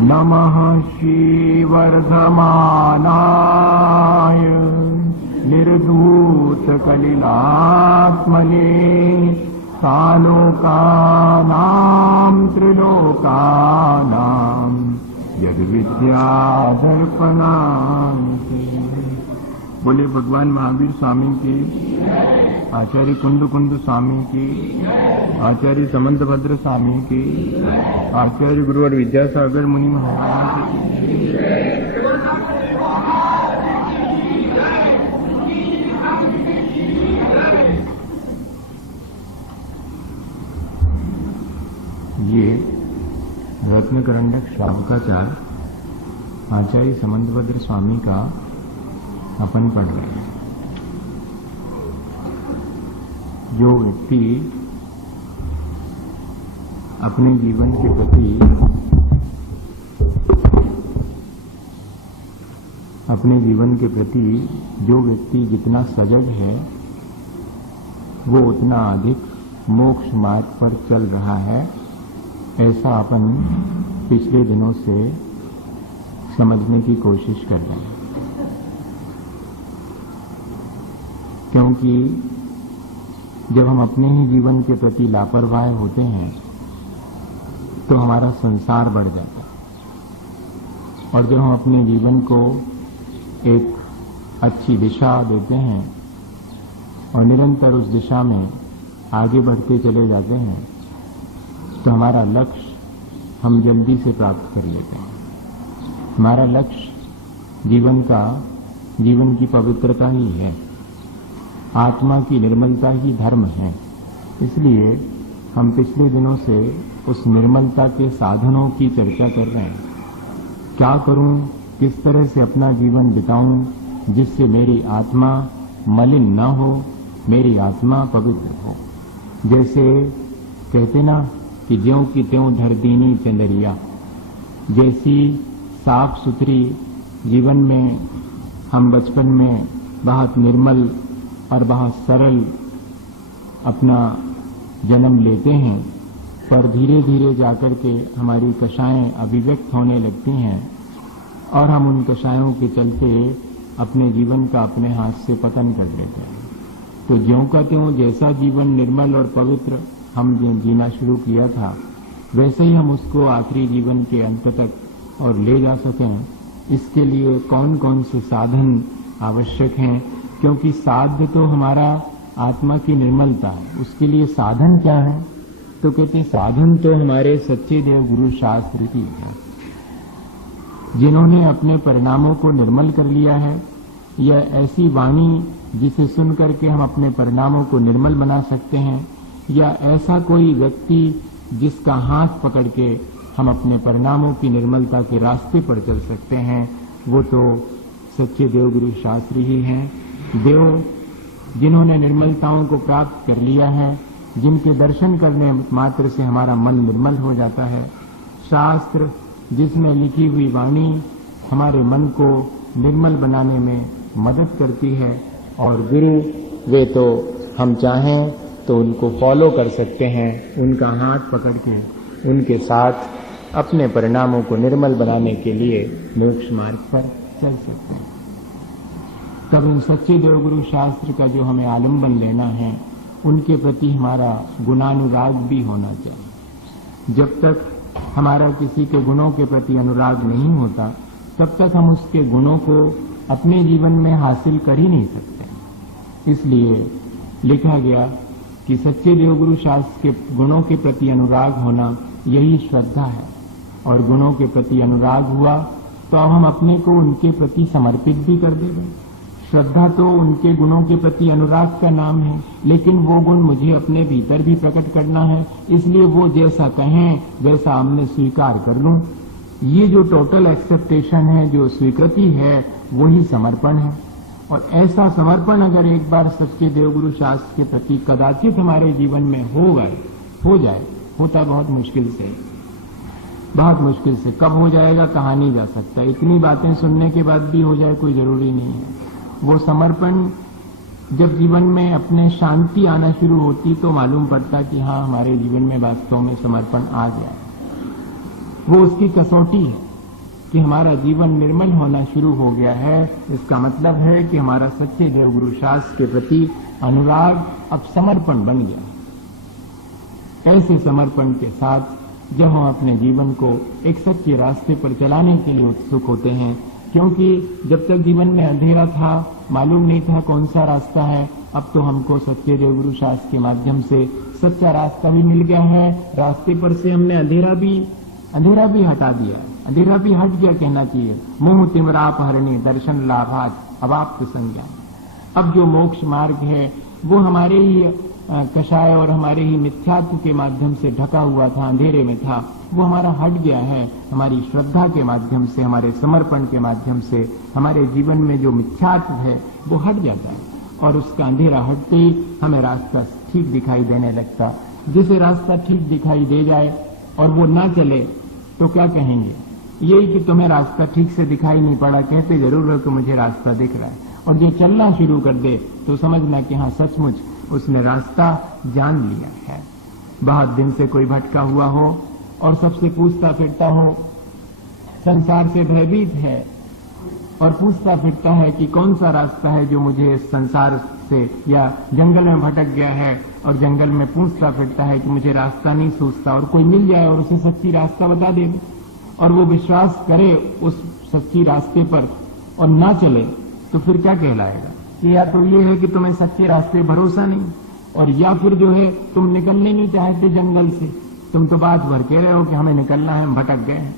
नमः श्रीवर्धमानाय निर्धूतकलिलात्मने सालोकानां त्रिलोकानां यद्विद्यादर्पणान्ते। बोले भगवान महावीर स्वामी की, आचार्य कुंद कुंद स्वामी की, आचार्य समंतभद्र स्वामी की, आचार्य गुरुवर विद्यासागर मुनि महाराज की। ये रत्नकरंडक श्रावकाचार आचार्य समंतभद्र स्वामी का अपन पढ़ रहे हैं। जो व्यक्ति अपने जीवन के प्रति जो व्यक्ति जितना सजग है वो उतना अधिक मोक्ष मार्ग पर चल रहा है, ऐसा अपन पिछले दिनों से समझने की कोशिश कर रहे हैं। क्योंकि जब हम अपने ही जीवन के प्रति लापरवाह होते हैं तो हमारा संसार बढ़ जाता है, और जब हम अपने जीवन को एक अच्छी दिशा देते हैं और निरंतर उस दिशा में आगे बढ़ते चले जाते हैं तो हमारा लक्ष्य हम जल्दी से प्राप्त कर लेते हैं। हमारा लक्ष्य जीवन की पवित्रता ही है, आत्मा की निर्मलता ही धर्म है। इसलिए हम पिछले दिनों से उस निर्मलता के साधनों की चर्चा कर रहे हैं। क्या करूं, किस तरह से अपना जीवन बिताऊं जिससे मेरी आत्मा मलिन न हो, मेरी आत्मा पवित्र हो। जैसे कहते ना कि ज्यों की त्यों धर दीनी चंदरिया, जैसी साफ सुथरी जीवन में हम बचपन में बहुत निर्मल और बहुत सरल अपना जन्म लेते हैं, पर धीरे धीरे जाकर के हमारी कषायें अभिव्यक्त होने लगती हैं और हम उन कषायों के चलते अपने जीवन का अपने हाथ से पतन कर लेते हैं। तो ज्यों का त्यों जैसा जीवन निर्मल और पवित्र हम जीना शुरू किया था, वैसे ही हम उसको आखिरी जीवन के अंत तक और ले जा सकें, इसके लिए कौन कौन से साधन आवश्यक हैं। क्योंकि साध्य तो हमारा आत्मा की निर्मलता है, उसके लिए साधन क्या है? तो कहते हैं साधन तो हमारे सच्चे देव गुरु शास्त्र की है, जिन्होंने अपने परिणामों को निर्मल कर लिया है, या ऐसी वाणी जिसे सुन करके हम अपने परिणामों को निर्मल बना सकते हैं, या ऐसा कोई व्यक्ति जिसका हाथ पकड़ के हम अपने परिणामों की निर्मलता के रास्ते पर चल सकते हैं, वो तो सच्चे देवगुरु शास्त्री ही हैं। देव जिन्होंने निर्मलताओं को प्राप्त कर लिया है, जिनके दर्शन करने मात्र से हमारा मन निर्मल हो जाता है। शास्त्र जिसमें लिखी हुई वाणी हमारे मन को निर्मल बनाने में मदद करती है, और गुरु वे तो हम चाहें तो उनको फॉलो कर सकते हैं, उनका हाथ पकड़ के उनके साथ अपने परिणामों को निर्मल बनाने के लिए मोक्ष मार्ग पर चल सकते हैं। तब इन सच्चे देवगुरु शास्त्र का जो हमें आलम्बन लेना है, उनके प्रति हमारा गुणानुराग भी होना चाहिए। जब तक हमारा किसी के गुणों के प्रति अनुराग नहीं होता, तब तक हम उसके गुणों को अपने जीवन में हासिल कर ही नहीं सकते। इसलिए लिखा गया कि सच्चे देवगुरु शास्त्र के गुणों के प्रति अनुराग होना यही श्रद्धा है, और गुणों के प्रति अनुराग हुआ तो हम अपने को उनके प्रति समर्पित भी कर देंगे। श्रद्धा तो उनके गुणों के प्रति अनुराग का नाम है, लेकिन वो गुण मुझे अपने भीतर भी प्रकट करना है, इसलिए वो जैसा कहें वैसा हमने स्वीकार कर लूं। ये जो टोटल एक्सेप्टेशन है, जो स्वीकृति है, वही समर्पण है। और ऐसा समर्पण अगर एक बार सच्चे देवगुरु शास्त्र के प्रति कदाचित हमारे जीवन में हो जाए, होता बहुत मुश्किल से, कब हो जाएगा कहा नहीं जा सकता। इतनी बातें सुनने के बाद भी हो जाए कोई जरूरी नहीं है। वो समर्पण जब जीवन में अपने शांति आना शुरू होती तो मालूम पड़ता कि हाँ, हमारे जीवन में वास्तव में समर्पण आ गया। वो उसकी कसौटी है। कि हमारा जीवन निर्मल होना शुरू हो गया है, इसका मतलब है कि हमारा सच्चे देवगुरु शास्त्र के प्रति अनुराग अब समर्पण बन गया। ऐसे समर्पण के साथ जब हम अपने जीवन को एक सच्चे रास्ते पर चलाने के लिए उत्सुक होते हैं, क्योंकि जब तक जीवन में अंधेरा था, मालूम नहीं था कौन सा रास्ता है, अब तो हमको सच्चे देवगुरु शास्त्र के माध्यम से सच्चा रास्ता भी मिल गया है। रास्ते पर से हमने अंधेरा भी हटा दिया, अंधेरा भी हट गया कहना चाहिए। मोह तिमराप हरणी दर्शन लाभाज अवाप्त संज्ञा। अब जो मोक्ष मार्ग है वो हमारे ही कषाय और हमारे ही मिथ्यात्व के माध्यम से ढका हुआ था, अंधेरे में था, वो हमारा हट गया है। हमारी श्रद्धा के माध्यम से, हमारे समर्पण के माध्यम से हमारे जीवन में जो मिथ्यात्व है वो हट जाता है और उसका अंधेरा हटते ही हमें रास्ता ठीक दिखाई देने लगता। जिसे रास्ता ठीक दिखाई दे जाए और वो ना चले तो क्या कहेंगे? यही कि तुम्हें रास्ता ठीक से दिखाई नहीं पड़ा, कहते जरूर हो कि मुझे रास्ता दिख रहा है। और जो चलना शुरू कर दे तो समझना कि हाँ सचमुच उसने रास्ता जान लिया है। बहुत दिन से कोई भटका हुआ हो और सबसे पूछता फिरता हो, संसार से भयभीत है और पूछता फिरता है कि कौन सा रास्ता है जो मुझे इस संसार से, या जंगल में भटक गया है और जंगल में पूछता फिरता है कि मुझे रास्ता नहीं सूझता, और कोई मिल जाए और उसे सच्ची रास्ता बता दे और वो विश्वास करे उस सच्ची रास्ते पर और ना चले तो फिर क्या कहलाएगा? या तो ये है कि तुम्हें सच्चे रास्ते भरोसा नहीं, और या फिर जो है तुम निकलने नहीं चाहते जंगल से, तुम तो बात भर कह रहे हो कि हमें निकलना है, हम भटक गए हैं।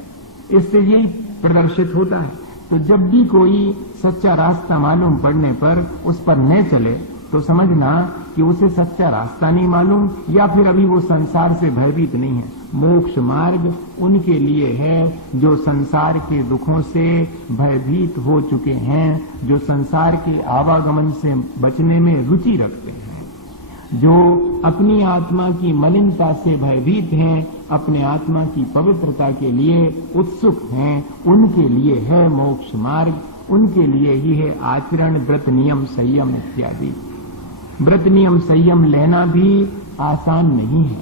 इससे यही प्रदर्शित होता है। तो जब भी कोई सच्चा रास्ता मालूम पड़ने पर उस पर न चले तो समझना कि उसे सच्चा रास्ता नहीं मालूम, या फिर अभी वो संसार से भयभीत नहीं है। मोक्ष मार्ग उनके लिए है जो संसार के दुखों से भयभीत हो चुके हैं, जो संसार के आवागमन से बचने में रुचि रखते हैं, जो अपनी आत्मा की मलिनता से भयभीत हैं, अपने आत्मा की पवित्रता के लिए उत्सुक हैं, उनके लिए है मोक्ष मार्ग, उनके लिए ही है आचरण, व्रत, नियम, संयम इत्यादि। व्रत, नियम, संयम लेना भी आसान नहीं है,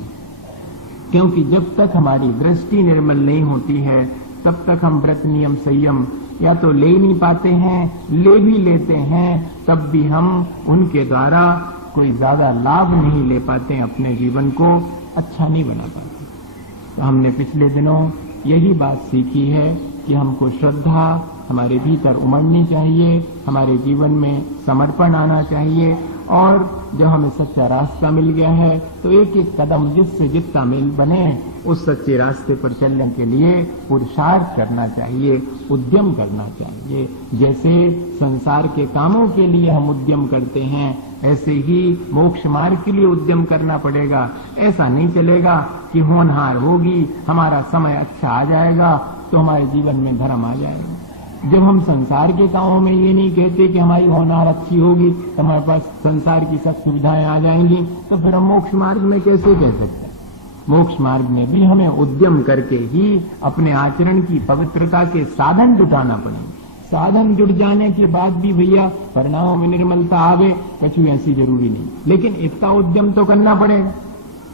क्योंकि जब तक हमारी दृष्टि निर्मल नहीं होती है तब तक हम व्रत, नियम, संयम या तो ले नहीं पाते हैं, ले भी लेते हैं तब भी हम उनके द्वारा कोई ज्यादा लाभ नहीं ले पाते, अपने जीवन को अच्छा नहीं बना पाते। तो हमने पिछले दिनों यही बात सीखी है कि हमको श्रद्धा हमारे भीतर उमड़नी चाहिए, हमारे जीवन में समर्पण आना चाहिए, और जब हमें सच्चा रास्ता मिल गया है तो एक एक कदम जिससे जितना मिल बने उस सच्चे रास्ते पर चलने के लिए पुरुषार्थ करना चाहिए, उद्यम करना चाहिए। जैसे संसार के कामों के लिए हम उद्यम करते हैं, ऐसे ही मोक्ष मार्ग के लिए उद्यम करना पड़ेगा। ऐसा नहीं चलेगा कि होनहार होगी, हमारा समय अच्छा आ जाएगा तो हमारे जीवन में धर्म आ जाएगा। जब हम संसार के कामों में ये नहीं कहते कि हमारी होनहार अच्छी होगी, हमारे पास संसार की सब सुविधाएं आ जाएंगी, तो फिर हम मोक्ष मार्ग में कैसे कह सकते हैं? मोक्ष मार्ग में भी हमें उद्यम करके ही अपने आचरण की पवित्रता के साधन जुटाना पड़ेंगे। साधन जुट जाने के बाद भी भैया परिणामों में निर्मलता आवे, कछु ऐसी जरूरी नहीं, लेकिन इतना उद्यम तो करना पड़ेगा।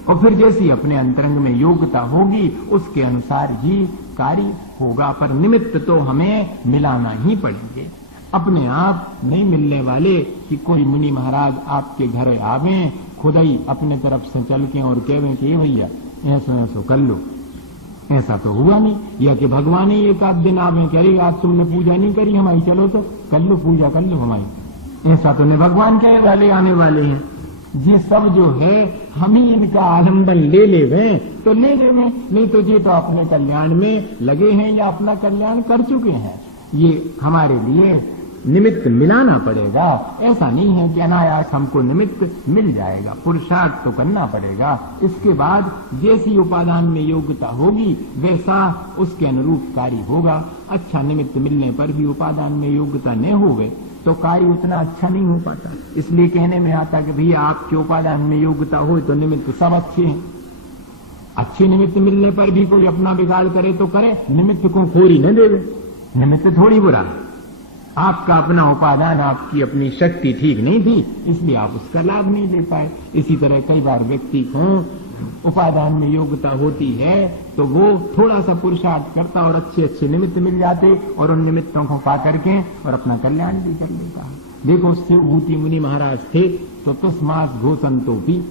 और फिर जैसी अपने अंतरंग में योग्यता होगी उसके अनुसार ही कार्य होगा, पर निमित्त तो हमें मिलाना ही पड़ेंगे। अपने आप नहीं मिलने वाले कि कोई मुनि महाराज आपके घर आवे, खुद ही अपने तरफ से चल के और कहें कि भैया ऐसा ऐसा कर लो, ऐसा तो हुआ नहीं। या कि भगवान ही एक आध दिन आवे करेगा, आज तुमने पूजा नहीं करी हमारी, चलो तो कर लो पूजा, कर लो हमारी, ऐसा तो नहीं भगवान कहे वाले आने वाले हैं। ये सब जो है हम ही इनका आलम्बन ले लेवे तो ले लेवे, नहीं तो ये तो अपने कल्याण में लगे हैं या अपना कल्याण कर चुके हैं। ये हमारे लिए निमित्त मिलाना पड़ेगा, ऐसा नहीं है कि अनायास हमको निमित्त मिल जाएगा, पुरुषार्थ तो करना पड़ेगा। इसके बाद जैसी उपादान में योग्यता होगी वैसा उसके अनुरूप कार्य होगा। अच्छा निमित्त मिलने पर भी उपादान में योग्यता न होवे तो कार्य उतना अच्छा नहीं हो पाता। इसलिए कहने में आता कि भैया आपके उपादान में योग्यता हो तो निमित्त सब अच्छे हैं। अच्छे निमित्त मिलने पर भी कोई अपना बिगाड़ करे तो करे, निमित्त को खोरी न देवे, निमित्त थोड़ी बुरा है। आपका अपना उपादान, आपकी अपनी शक्ति ठीक नहीं थी, इसलिए आप उसका लाभ नहीं ले पाए। इसी तरह कई बार व्यक्ति को उपादान में योग्यता होती है तो वो थोड़ा सा पुरुषार्थ करता और अच्छे अच्छे निमित्त मिल जाते और उन निमित्तों को पा करके और अपना कल्याण भी कर लेता। देखो शिवभूति मुनि महाराज थे तो तुष्मास घोषंतोपी,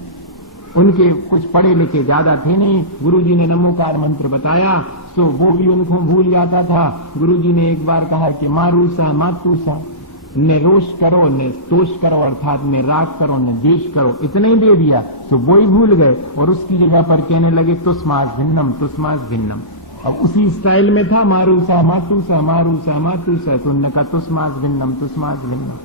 उनके कुछ पढ़े लिखे ज्यादा थे नहीं। गुरुजी ने नमोकार मंत्र बताया तो वो भी उनको भूल जाता था। गुरुजी ने एक बार कहा कि मारूसा मातूसा, न रोष करो न तोष करो, अर्थात न राग करो न द्वेष करो, इतने ही दे दिया तो वो ही भूल गए और उसकी जगह पर कहने लगे तुष्मास भिन्नम तुष्मास भिन्नम। अब उसी स्टाइल में था मारूसा मातूसा मारूसा मातूसा, तो उन्होंने कहा तुष्मास भिन्नम तुष्मास भिन्नम।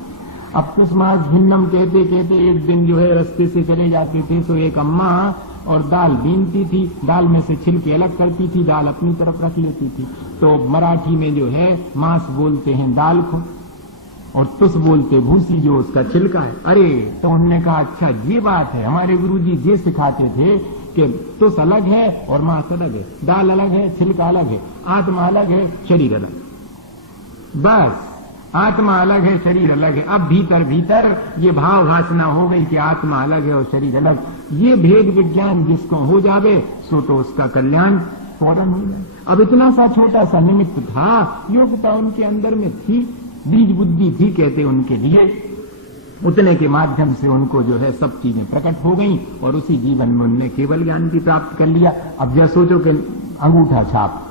अब तुष्मास भिन्नम कहते कहते एक दिन जो है रास्ते से चले जाते थे तो एक अम्मा और दाल बीनती थी, दाल में से छिलके अलग करती थी, दाल अपनी तरफ रख लेती थी। तो मराठी में जो है मांस बोलते हैं दाल को और तुस बोलते भूसी जो उसका छिलका है। अरे तो उन्होंने कहा अच्छा ये बात है, हमारे गुरुजी ये सिखाते थे कि तुस अलग है और मांस अलग है, दाल अलग है छिलका अलग है, आत्मा अलग है शरीर अलग। बस आत्मा अलग है शरीर अलग है। अब भीतर भीतर ये भाव वासना हो गई कि आत्मा अलग है और शरीर अलग। ये भेद विज्ञान जिसको हो जावे सो तो उसका कल्याण फौरन हो जाए। अब इतना सा छोटा सा निमित्त था, योग्यता उनके अंदर में थी, बीज बुद्धि थी कहते उनके लिए, उतने के माध्यम से उनको जो है सब चीजें प्रकट हो गई और उसी जीवन में उनने केवल ज्ञान भी प्राप्त कर लिया। अब जैसे सोचो कि अंगूठा छाप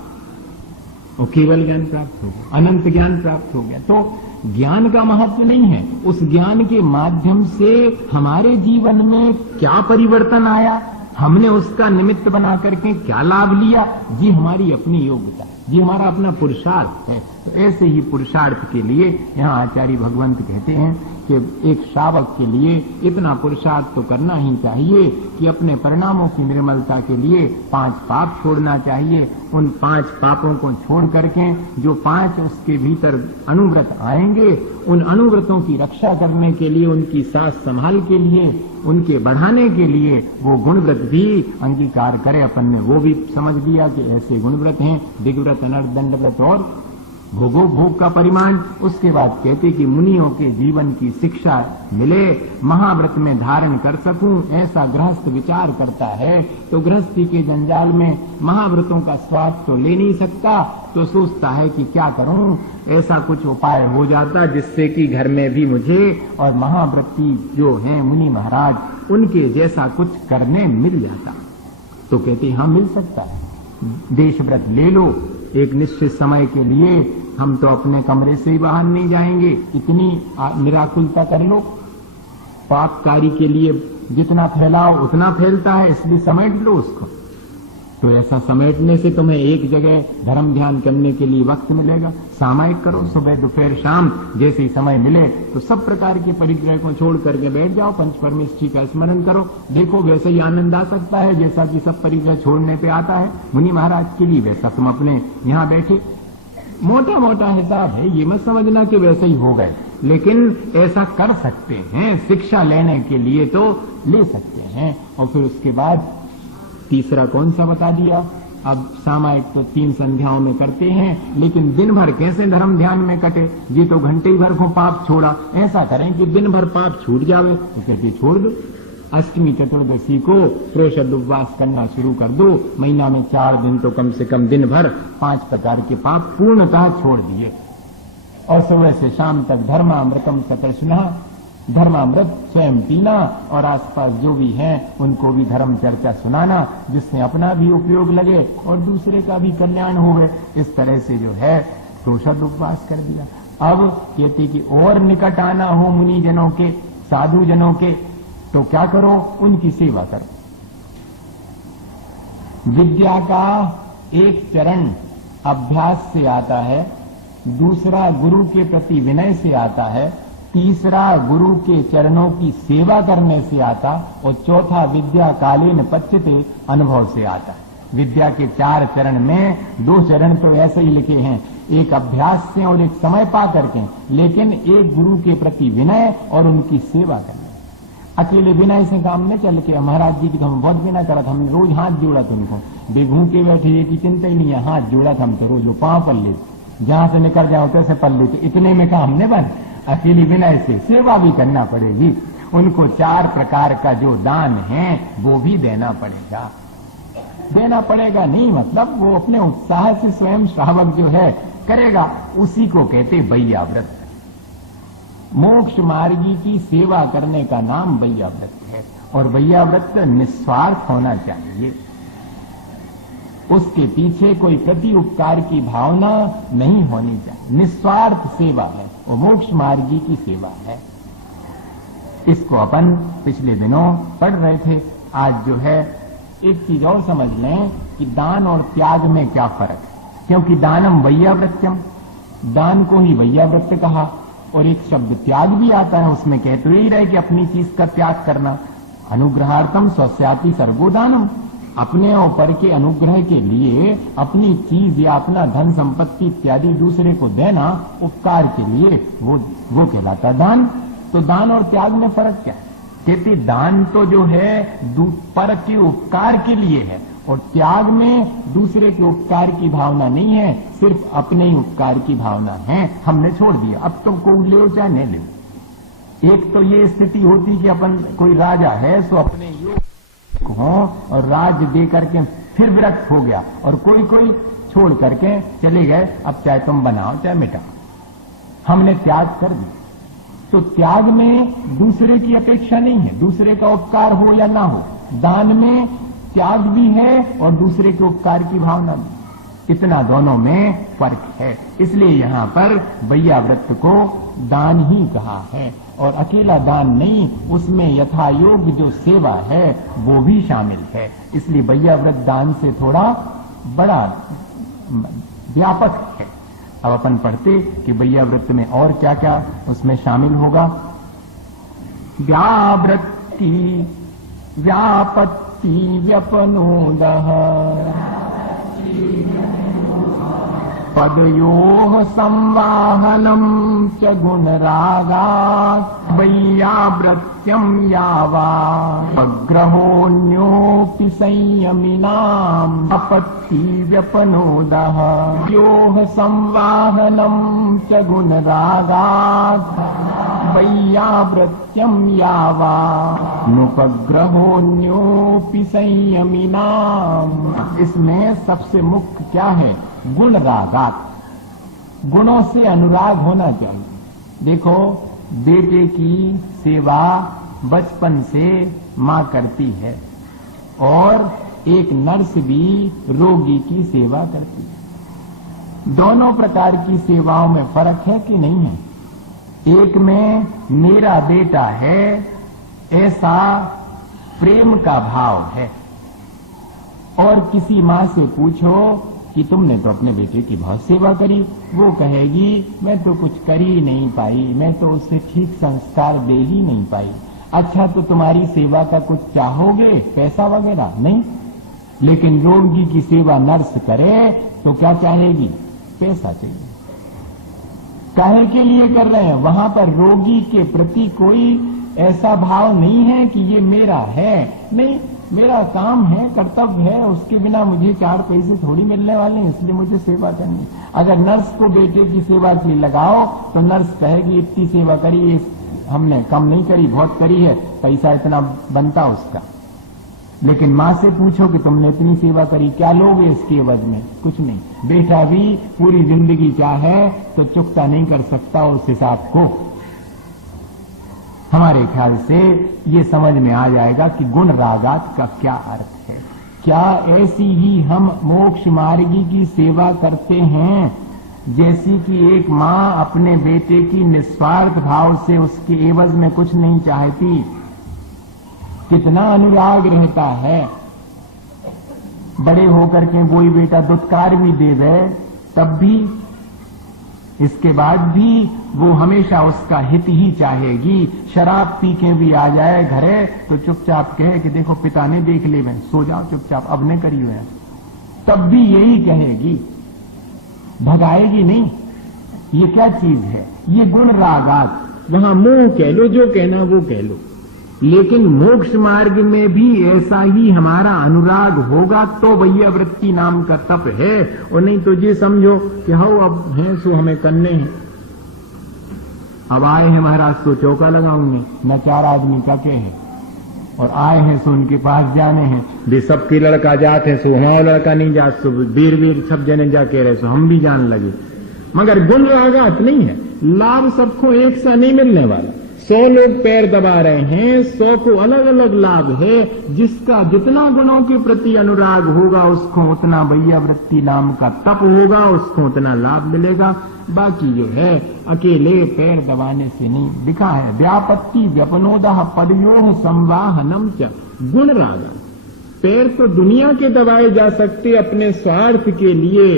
और केवल ज्ञान प्राप्त हो गया, अनंत ज्ञान प्राप्त हो गया। तो ज्ञान का महत्व नहीं है, उस ज्ञान के माध्यम से हमारे जीवन में क्या परिवर्तन आया, हमने उसका निमित्त बना करके क्या लाभ लिया, ये हमारी अपनी योग्यता, ये हमारा अपना पुरुषार्थ है। तो ऐसे ही पुरुषार्थ के लिए यहाँ आचार्य भगवंत कहते हैं कि एक श्रावक के लिए इतना पुरुषार्थ तो करना ही चाहिए कि अपने परिणामों की निर्मलता के लिए 5 पाप छोड़ना चाहिए। उन 5 पापों को छोड़ करके जो 5 उसके भीतर अनुव्रत आएंगे, उन अनुव्रतों की रक्षा करने के लिए, उनकी साथ संभाल के लिए, उनके बढ़ाने के लिए वो गुणव्रत भी अंगीकार करे। अपन ने वो भी समझ लिया कि ऐसे गुणव्रत हैं, दिग्व्रत अनर्थ दंड व्रत और भोगो भोग का परिमाण। उसके बाद कहते कि मुनियों के जीवन की शिक्षा मिले, महाव्रत में धारण कर सकूं, ऐसा गृहस्थ विचार करता है तो गृहस्थी के जंजाल में महाव्रतों का स्वाद तो ले नहीं सकता, तो सोचता है कि क्या करूं, ऐसा कुछ उपाय हो जाता जिससे कि घर में भी मुझे और महाव्रती जो हैं मुनि महाराज उनके जैसा कुछ करने मिल जाता। तो कहते हाँ मिल सकता है, देशव्रत ले लो एक निश्चित समय के लिए, हम तो अपने कमरे से ही बाहर नहीं जाएंगे, इतनी निराकुलता कर लो। पाप कार्य के लिए जितना फैलाओ उतना फैलता है, इसलिए समेट लो उसको। तो ऐसा समेटने से तुम्हें एक जगह धर्म ध्यान करने के लिए वक्त मिलेगा। सामायिक करो, सुबह दोपहर शाम जैसे ही समय मिले तो सब प्रकार के परिग्रह को छोड़ करके बैठ जाओ, पंच परमेष्ठी का स्मरण करो, देखो वैसे ही आनंद आ सकता है जैसा कि सब परिग्रह छोड़ने पे आता है मुनि महाराज के लिए। वैसा तुम अपने यहाँ बैठे, मोटा मोटा हिसाब है, ये मत समझना कि वैसे ही हो गए, लेकिन ऐसा कर सकते हैं। शिक्षा लेने के लिए तो ले सकते हैं। और फिर उसके बाद तीसरा कौन सा बता दिया, अब सामायिक तो 3 संध्याओं में करते हैं, लेकिन दिन भर कैसे धर्म ध्यान में कटे, जी तो घंटे भर को पाप छोड़ा, ऐसा करें कि दिन भर पाप छूट जावे, तो कहते छोड़ दो। अष्टमी चतुर्दशी को प्रोषद उपवास करना शुरू कर दो, महीना में 4 दिन तो कम से कम दिन भर 5 प्रकार के पाप पूर्णतः छोड़ दिए। और सुबह से शाम तक धर्मामृतम सतृष्णा, धर्मामृत स्वयं पीना और आसपास जो भी हैं उनको भी धर्म चर्चा सुनाना, जिससे अपना भी उपयोग लगे और दूसरे का भी कल्याण हो गए। इस तरह से जो है प्रोषद उपवास कर दिया। अब कहते कि और निकट आना हो मुनि जनों के, साधु जनों के, तो क्या करो, उनकी सेवा करो। विद्या का एक चरण अभ्यास से आता है, दूसरा गुरु के प्रति विनय से आता है, तीसरा गुरु के चरणों की सेवा करने से आता, और चौथा विद्या कालीन पच्यते अनुभव से आता है। विद्या के 4 चरण में 2 चरण तो ऐसे ही लिखे हैं, एक अभ्यास से और एक समय पा करके, लेकिन एक गुरु के प्रति विनय और उनकी सेवा करने। अकेले विनय से काम न चल के, महाराज जी की तो हम बहुत विनय करत, हमने रोज हाथ जोड़ा था उनको, बेघू के बैठे ये की चिंता ही नहीं है, हाथ जोड़ा था हम तो रोज पांव पल लेते, जहां से निकल जाओ कैसे पल लेते, इतने में काम नहीं बन, अकेली विनय से सेवा भी करना पड़ेगी। उनको 4 प्रकार का जो दान है वो भी देना पड़ेगा। देना पड़ेगा नहीं मतलब वो अपने उत्साह से स्वयं श्रावक जो है करेगा, उसी को कहते बैया व्रत। मोक्ष मार्गी की सेवा करने का नाम बैया व्रत है। और बैया व्रत निस्वार्थ होना चाहिए, उसके पीछे कोई प्रति उपकार की भावना नहीं होनी चाहिए। निस्वार्थ सेवा है, वो मोक्ष मार्गी की सेवा है। इसको अपन पिछले दिनों पढ़ रहे थे। आज जो है एक चीज और समझ लें कि दान और त्याग में क्या फर्क है, क्योंकि दानम वैयाव्रत्यम, दान को ही वैयाव्रत कहा। और एक शब्द त्याग भी आता है, उसमें कह तो यही रहे कि अपनी चीज का त्याग करना। अनुग्रहार्थम स्वस्याति सर्वोदानम, अपने ऊपर के अनुग्रह के लिए अपनी चीज या अपना धन संपत्ति इत्यादि दूसरे को देना उपकार के लिए, वो कहलाता दान। तो दान और त्याग में फर्क क्या है? कहते दान तो जो है पर के उपकार के लिए है, और त्याग में दूसरे के उपकार की भावना नहीं है, सिर्फ अपने ही उपकार की भावना है। हमने छोड़ दिया, अब तो कोई ले चाहे नहीं ले। एक तो ये स्थिति होती कि अपन कोई राजा है सो अपने योग हो और राज दे करके फिर विरक्त हो गया, और कोई कोई छोड़ करके चले गए, अब चाहे तुम बनाओ चाहे मिटाओ, हमने त्याग कर दिया। तो त्याग में दूसरे की अपेक्षा नहीं है, दूसरे का उपकार हो या ना हो। दान में त्याग भी है और दूसरे के उपकार की भावना भी, इतना दोनों में फर्क है। इसलिए यहां पर बैया व्रत को दान ही कहा है, और अकेला दान नहीं, उसमें यथायोग जो सेवा है वो भी शामिल है। इसलिए बैया व्रत दान से थोड़ा बड़ा व्यापक है। अब अपन पढ़ते कि बैया व्रत में और क्या क्या उसमें शामिल होगा। व्यावृत्ति व्यापत्ति व्यपनोदः पदयोः संवाहनम् च गुणरागात् बैयाव्रत्यम् यावा अग्रहोऽन्योऽपि संयमिनाम् अपत्ति व्यपनोदः योः संवाहनम् च गुणरागात् बैयाव्रत्यम् यावा नुपग्रहोऽन्योऽपि संयमिनाम्। इसमें सबसे मुख्य क्या है? गुण रागात, गुणों से अनुराग होना चाहिए। देखो बेटे की सेवा बचपन से मां करती है, और एक नर्स भी रोगी की सेवा करती है। दोनों प्रकार की सेवाओं में फर्क है कि नहीं है? एक में मेरा बेटा है ऐसा प्रेम का भाव है, और किसी मां से पूछो कि तुमने तो अपने बेटे की बहुत सेवा करी, वो कहेगी मैं तो कुछ कर ही नहीं पाई, मैं तो उसे ठीक संस्कार दे ही नहीं पाई। अच्छा तो तुम्हारी सेवा का कुछ चाहोगे, पैसा वगैरह? नहीं। लेकिन रोगी की सेवा नर्स करे तो क्या चाहेगी? पैसा चाहिए। काहे के लिए कर रहे हैं? वहां पर रोगी के प्रति कोई ऐसा भाव नहीं है कि ये मेरा है, नहीं, मेरा काम है, कर्तव्य है, उसके बिना मुझे 4 पैसे थोड़ी मिलने वाले हैं, इसलिए मुझे सेवा करनी। अगर नर्स को बेटे की सेवा के लिए लगाओ तो नर्स कहेगी इतनी सेवा करी, हमने कम नहीं करी, बहुत करी है, पैसा इतना बनता उसका। लेकिन मां से पूछो कि तुमने इतनी सेवा करी, क्या लोगे इसके एवज में? कुछ नहीं। बेटा भी पूरी जिंदगी चाहे तो चुकता नहीं कर सकता उस हिसाब को। हमारे ख्याल से ये समझ में आ जाएगा कि गुण रागात का क्या अर्थ है। क्या ऐसी ही हम मोक्ष मार्गी की सेवा करते हैं जैसी कि एक मां अपने बेटे की निस्वार्थ भाव से उसके एवज में कुछ नहीं चाहती? कितना अनुराग रहता है। बड़े होकर के वही बेटा दुत्कार भी दे दे तब भी, इसके बाद भी वो हमेशा उसका हित ही चाहेगी। शराब पी के भी आ जाए घरे तो चुपचाप कहे कि देखो पिता ने देख ले, मैं सो जाओ चुपचाप, अब नहीं करी है, तब भी यही कहेगी, भगाएगी नहीं। ये क्या चीज है? ये गुण रागात। वहां मोह कह लो, जो कहना वो कह लो, लेकिन मोक्ष मार्ग में भी ऐसा ही हमारा अनुराग होगा तो बैया वृत्ति नाम का तप है। और नहीं तो ये समझो कि हो अब हैं सो हमें करने हैं। अब आए हैं महाराज तो चौका लगाऊंगे, न 4 आदमी काके हैं और आए हैं सो उनके पास जाने हैं, वे सबके लड़का जात है सो हमारा लड़का नहीं जात, सो वीर वीर सब जने जा कह रहे सो हम भी जान लगे। मगर गुण रागात नहीं है, लाभ सबको एक सा नहीं मिलने वाला। 100 लोग पैर दबा रहे हैं, 100 को अलग अलग लाभ है। जिसका जितना गुणों के प्रति अनुराग होगा उसको उतना वैयावृत्ति नाम का तप होगा, उसको उतना लाभ मिलेगा। बाकी जो है अकेले पैर दबाने से नहीं। लिखा है व्यापत्ति व्यपनोदह पदयोः संवाहनम च गुण राग। पैर तो दुनिया के दबाए जा सकते अपने स्वार्थ के लिए,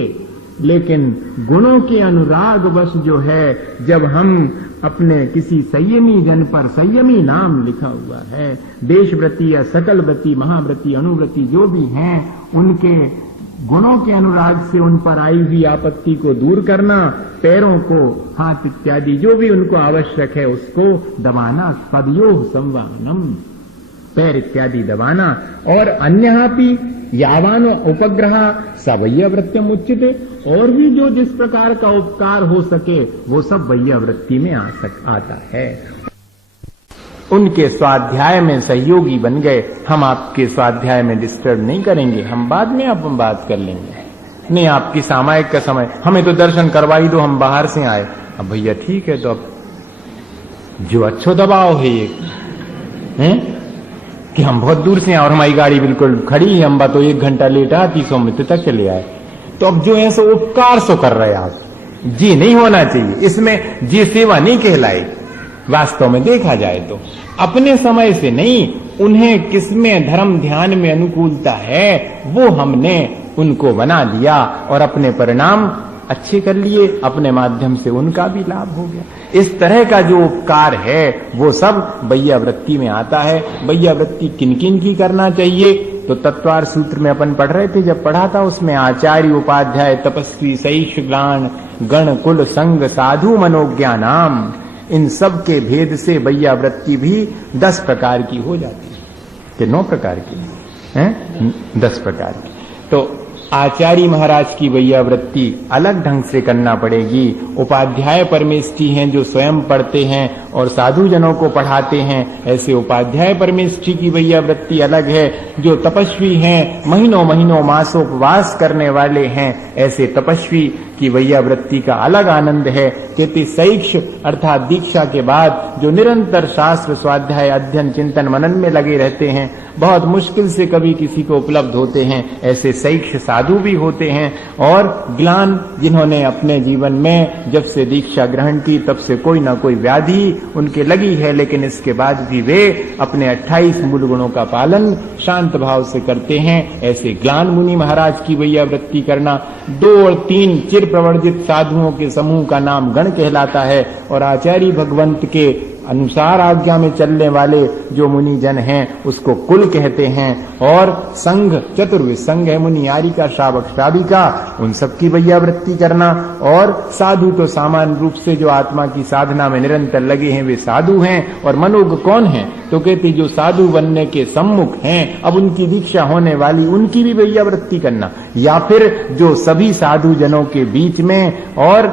लेकिन गुणों के अनुराग वश जो है, जब हम अपने किसी संयमी जन पर, संयमी नाम लिखा हुआ है, देशव्रती या सकलव्रती, महाव्रती, अनुव्रती जो भी हैं, उनके गुणों के अनुराग से उन पर आई हुई आपत्ति को दूर करना, पैरों को, हाथ इत्यादि जो भी उनको आवश्यक है उसको दबाना, पदयोः संवाहनम, पैर इत्यादि दबाना। और अन्यहापि यावान उपग्रह सवैयावृत्तिम उच्यते, और भी जो जिस प्रकार का उपकार हो सके वो सब वैयावृत्ति में आता है। उनके स्वाध्याय में सहयोगी बन गए। हम आपके स्वाध्याय में डिस्टर्ब नहीं करेंगे, हम बाद में आप बात कर लेंगे। नहीं, आपकी सामायिक का समय, हमें तो दर्शन करवा ही दो, हम बाहर से आए। अब भैया ठीक है, तो अब जो अच्छो दबाव है ये हैं कि हम बहुत दूर से आए और हमारी गाड़ी बिल्कुल खड़ी है, हम तो 1 घंटा लेट आती, 100 मिनट तक चले आए। तो अब जो है सो उपकार सो कर रहे आप, जी नहीं होना चाहिए, इसमें जी सेवा नहीं कहलाई। वास्तव में देखा जाए तो अपने समय से नहीं, उन्हें किसमें धर्म ध्यान में अनुकूलता है वो हमने उनको बना दिया और अपने परिणाम अच्छे कर लिए, अपने माध्यम से उनका भी लाभ हो गया। इस तरह का जो उपकार है वो सब वैयावृत्ति में आता है। वैयावृत्ति किन किन की करना चाहिए, तो तत्वार सूत्र में अपन पढ़ रहे थे, जब पढ़ा था उसमें आचार्य, उपाध्याय, तपस्वी, सहिष्ठ, ग्लान, गण, कुल, संग, साधु, मनोज्ञानाम, इन सब के भेद से वैयावृत्ति भी 10 प्रकार की हो जाती है, कि 9 प्रकार की है, 10 प्रकार की। तो आचार्य महाराज की वैयावृत्ति अलग ढंग से करना पड़ेगी। उपाध्याय परमेष्ठी हैं जो स्वयं पढ़ते हैं और साधु जनों को पढ़ाते हैं, ऐसे उपाध्याय परमेष्ठी की वैयावृत्ति अलग है। जो तपस्वी हैं, महीनों महीनों मासोपवास करने वाले हैं, ऐसे तपस्वी की वैयावृत्ति का अलग आनंद है। कहते शैक्ष अर्थात दीक्षा के बाद जो निरंतर शास्त्र स्वाध्याय, अध्ययन, चिंतन, मनन में लगे रहते हैं, बहुत मुश्किल से कभी किसी को उपलब्ध होते हैं, ऐसे शैक्ष साधु भी होते हैं। और ग्लान, जिन्होंने अपने जीवन में जब से दीक्षा ग्रहण की तब से कोई ना कोई व्याधि उनके लगी है, लेकिन इसके बाद भी वे अपने 28 मूल गुणों का पालन शांत भाव से करते हैं, ऐसे ग्लान मुनि महाराज की वैयावृत्ति करना। 2 और 3 चिर प्रवर्जित साधुओं के समूह का नाम गण कहलाता है और आचार्य भगवंत के अनुसार आज्ञा में चलने वाले जो मुनि जन हैं उसको कुल कहते हैं। और संघ, चतुर्विध संघ है, मुनि, आरिका, श्रावक, श्राविका, उन सब की वैयावृत्ति करना। और साधु तो सामान्य रूप से जो आत्मा की साधना में निरंतर लगे हैं वे साधु हैं। और मनोग कौन है, तो कहते जो साधु बनने के सम्मुख हैं, अब उनकी दीक्षा होने वाली, उनकी भी वैयावृत्ति करना। या फिर जो सभी साधु जनों के बीच में और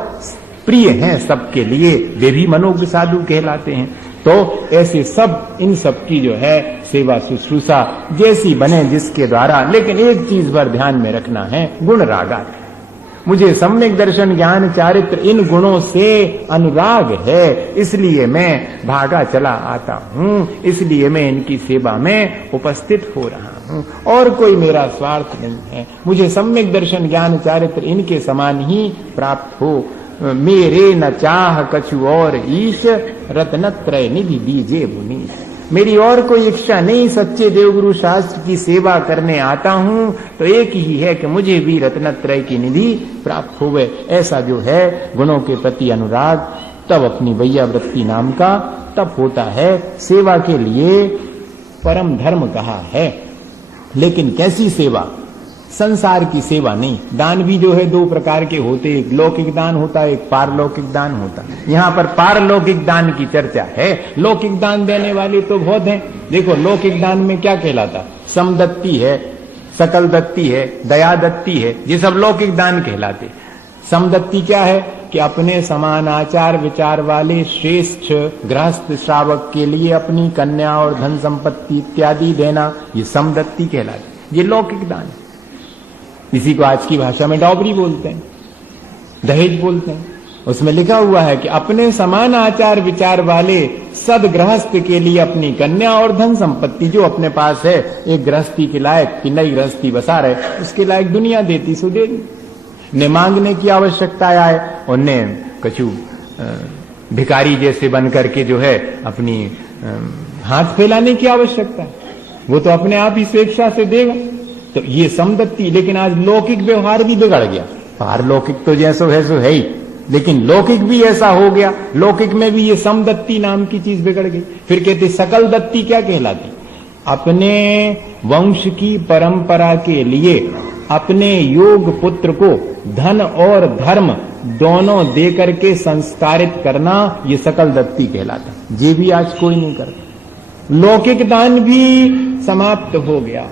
प्रिय हैं सबके लिए, वे भी मनोज्ञ साधु कहलाते हैं। तो ऐसे सब, इन सब की जो है सेवा शुश्रूषा जैसी बने जिसके द्वारा, लेकिन एक चीज पर ध्यान में रखना है, गुण रागा। मुझे सम्यक दर्शन, ज्ञान, चारित्र, इन गुणों से अनुराग है, इसलिए मैं भागा चला आता हूं, इसलिए मैं इनकी सेवा में उपस्थित हो रहा हूं, और कोई मेरा स्वार्थ नहीं है। मुझे सम्यक दर्शन, ज्ञान, चारित्र इनके समान ही प्राप्त हो। मेरे न चाह कछु और ईश, रत्नत्रय निधि दीजे मुनीश। मेरी और कोई इच्छा नहीं, सच्चे देवगुरु शास्त्र की सेवा करने आता हूं तो एक ही है कि मुझे भी रत्नत्रय की निधि प्राप्त होवे। ऐसा जो है गुणों के प्रति अनुराग, तब अपनी वैयावृत्ति नाम का तप होता है। सेवा के लिए परम धर्म कहा है, लेकिन कैसी सेवा? संसार की सेवा नहीं। दान भी जो है 2 प्रकार के होते, एक लौकिक दान होता है, एक पारलौकिक दान होता है। यहाँ पर पारलौकिक दान की चर्चा है। लौकिक दान देने वाले तो बहुत हैं। देखो लौकिक दान में क्या कहलाता? समदत्ती है, सकल दत्ती है, दया दत्ती है, ये सब लौकिक दान कहलाते। समदत्ती क्या है? कि अपने समान आचार विचार वाले श्रेष्ठ गृहस्थ श्रावक के लिए अपनी कन्या और धन संपत्ति इत्यादि देना, ये समदत्ति कहलाती, ये लौकिक दान। इसी को आज की भाषा में डॉबरी बोलते हैं, दहेज बोलते हैं। उसमें लिखा हुआ है कि अपने समान आचार विचार वाले सदगृहस्थ के लिए अपनी कन्या और धन संपत्ति जो अपने पास है, एक गृहस्थी के लायक की नई गृहस्थी बसा रहे, उसके लायक दुनिया देती सो दे दी। ने मांगने की आवश्यकता आए, उन्हें कछु भिखारी जैसे बन करके जो है अपनी हाथ फैलाने की आवश्यकता है, वो तो अपने आप ही स्वेच्छा से देगा। तो ये समदत्ति। लेकिन आज लौकिक व्यवहार भी बिगड़ गया। पारलौकिक तो जैसो है सो है ही, लेकिन लौकिक भी ऐसा हो गया, लौकिक में भी ये समदत्ति नाम की चीज बिगड़ गई। फिर कहते सकल दत्ति क्या कहलाती? अपने वंश की परंपरा के लिए अपने योग पुत्र को धन और धर्म दोनों दे करके संस्कारित करना, ये सकल दत्ति कहलाता। ये भी आज कोई नहीं करता। लौकिक दान भी समाप्त हो गया।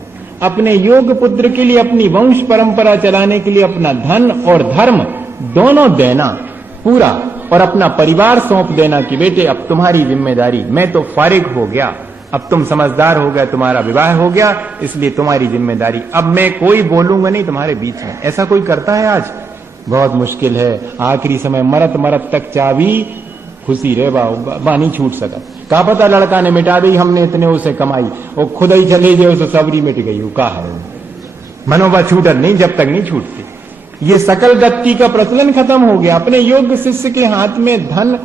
अपने योग पुत्र के लिए, अपनी वंश परंपरा चलाने के लिए अपना धन और धर्म दोनों देना पूरा, और अपना परिवार सौंप देना कि बेटे अब तुम्हारी जिम्मेदारी, मैं तो फारिग हो गया, अब तुम समझदार हो गए, तुम्हारा विवाह हो गया, इसलिए तुम्हारी जिम्मेदारी, अब मैं कोई बोलूंगा नहीं तुम्हारे बीच में। ऐसा कोई करता है आज? बहुत मुश्किल है। आखिरी समय मरत मरत तक चाबी खुशी रे बानी छूट सका। का पता लड़का ने मिटा दी, हमने इतने उसे कमाई, वो खुद ही चले गए, उसे सबरी मिट गई। वो का है मनोबा छूटन नहीं जब तक नहीं छूटती। ये सकल दत्ति का प्रचलन खत्म हो गया। अपने योग्य शिष्य के हाथ में धन